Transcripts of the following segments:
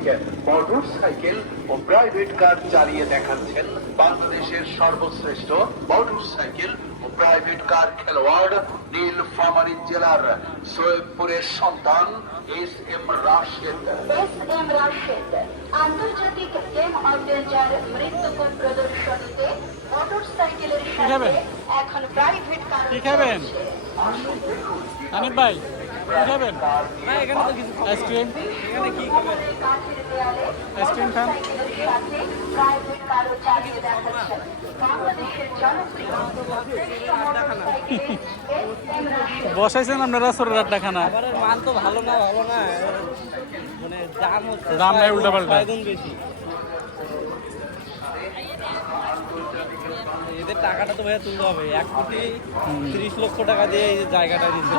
সর্বাধিক motor cycle ও private car চালিয়ে দেখাচ্ছেন বাংলাদেশের সর্বশ্রেষ্ঠ মোটর সাইকেল ও প্রাইভেট কার খেলোয়াড় নীলফামারী জেলার সৈয়দপুরের সন্তান এস.এম. রাশেদ। আন্তর্জাতিক গেম অ্যাডভেঞ্চার মৃত্যুকূট প্রদর্শনীতে মোটর সাইকেলের সাথে এখন প্রাইভেট কার খাবেন আনিফ ভাই? কি খাবেন? আইসক্রিম। আইসক্রিম খান। বসাইছেন আপনারা সরের আড্ডাখানা? মান তো ভালো না মানে দাম হচ্ছে দাম নাই উল্টা পাল্টা বেশি। এদের টাকাটা তো ভাইয়া তুলতে হবে, 1,30,00,000 টাকা দিয়ে এই জায়গাটা দিচ্ছে।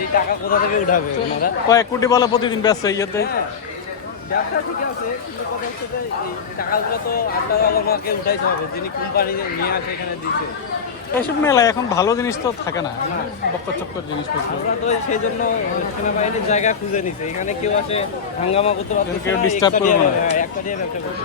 এই টাকা কোথা থেকে উঠাবে ওনারা? কয়েক কোটি বলে প্রতিদিন ব্যস্ত ইয়েতে। ব্যবসা ঠিক আছে, কিন্তু কথা হচ্ছে যে এই টাকাগুলো তো আড্ডাওয়ালাকে উঠাইতে হবে, যিনি কোম্পানি নিয়ে আসে এখানে দিচ্ছে। এইসব মেলায় এখন ভালো জিনিস তো থাকে না, বক্কর চক্কর জিনিস পেয়েছে। ওরা তো সেই জন্য সেনাবাহিনীর জায়গা খুঁজে নিছে, এখানে কেউ আসে হাঙ্গামা করতে পারতেছে কেউ না, disturb করবে না। একটা দিয়ে ব্যবসা করছে।